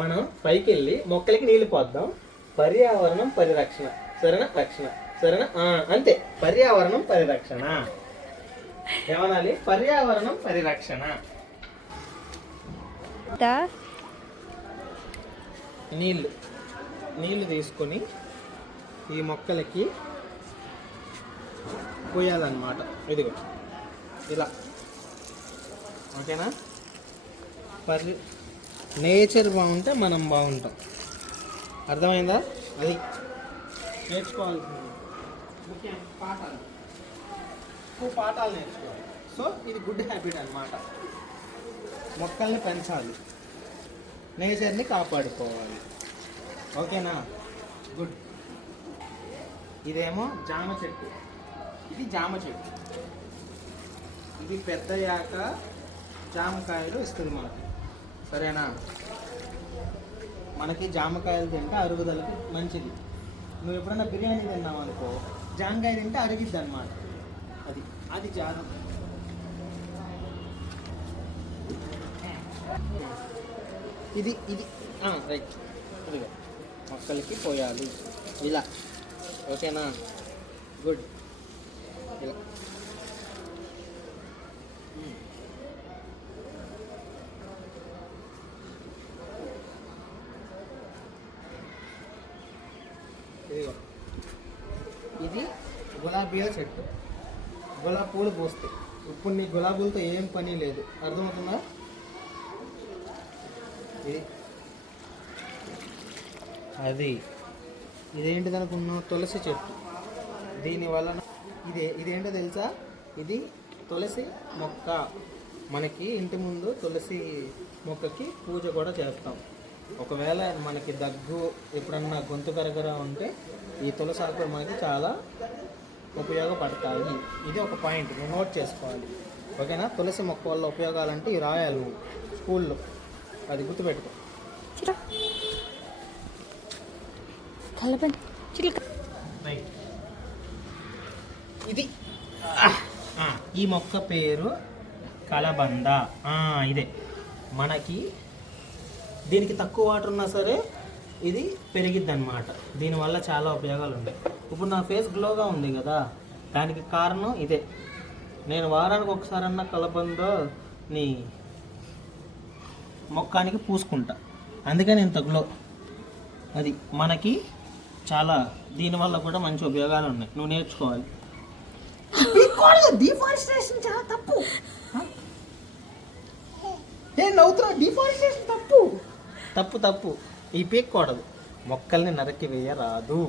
మనం పైకి వెళ్ళి మొక్కలకి నీళ్ళు పోద్దాం. పర్యావరణం పరిరక్షణ. సరేనా రక్షణ. సరేనా అంతే. పర్యావరణం పరిరక్షణ. ఏమనాలి? పర్యావరణం పరిరక్షణ. నీళ్ళు. నీళ్ళు తీసుకొని ఈ మొక్కలకి పోయాలన్నమాట. ఇదిగో. ఇలా. ఓకేనా? పరి నేచర్ బాగుంటే మనం బాగుంటాం. అర్థమైందా? అది. నేర్చుకోవాల్సింది. ముఖ్యం పాఠాలు. ఎక్కువ పాఠాలు నేర్చుకోవాలి. సో ఇది గుడ్ హ్యాబిట్ అన్నమాట. మొక్కల్ని పెంచాలి. నేచర్ని కాపాడుకోవాలి. ఓకేనా? గుడ్. ఇదేమో జామ చెట్టు. ఇది జామ చెట్టు. ఇది పెద్దయ్యాక జామకాయలు ఇస్తుంది మనకి. సరేనా? మనకి జామకాయలు తింటే అరుగుదలకు మంచిది. నువ్వు ఎప్పుడన్నా బిర్యానీ తిన్నావు అనుకో జామకాయ తింటే అరిగిద్ది అనమాట అది అది జామ ఇది ఇది రైట్. ఇదిగో మొక్కలకి పోయాలి. ఇలా. ఓకేనా? గుడ్. ఇలా. ఇది గులాబీల చెట్టు. గులాబీ పూలు పూస్తాయి. ఇప్పుడు నీ గులాబీలతో ఏం పని లేదు. అర్థమవుతుందా? ఇది. అది. ఇదేంటిది అనుకున్నావు? తులసి చెట్టు. దీని వలన ఇది ఇదేంటో తెలుసా? ఇది తులసి మొక్క. మనకి ఇంటి ముందు తులసి మొక్కకి పూజ కూడా చేస్తాం. ఒకవేళ మనకి దగ్గు ఎప్పుడన్నా గొంతు కరగరా ఉంటే ఈ తులసి ఆకులు మనకి చాలా ఉపయోగపడతాయి. ఇది ఒక పాయింట్. నువ్వు నోట్ చేసుకోవాలి. ఓకేనా? తులసి మొక్క వల్ల ఉపయోగాలంటే ఇవి రాయాలి స్కూల్లో. అది గుర్తుపెట్టుకో. ఇది. ఈ మొక్క పేరు కలబంద. ఇదే. మనకి దీనికి తక్కువ వాటర్ ఉన్నా సరే ఇది పెరిగిద్ది అనమాట దీనివల్ల చాలా ఉపయోగాలు ఉంటాయి ఇప్పుడు నా ఫేస్ గ్లోగా ఉంది కదా దానికి కారణం ఇదే. నేను వారానికి ఒకసారన్నా కలబంద నీ మొక్కానికి పూసుకుంటా. అందుకని ఇంత గ్లో. అది మనకి చాలా దీనివల్ల కూడా మంచి ఉపయోగాలు ఉన్నాయి నువ్వు నేర్చుకోవాలి. డిఫారెస్టేషన్ చాలా తప్పు. ఏ నవ్వుతున్నా డిఫారెస్టేషన్ తప్పు. తప్పు తప్పు. ఈ పీక్కూడదు. మొక్కల్ని నరకి వేయరాదు.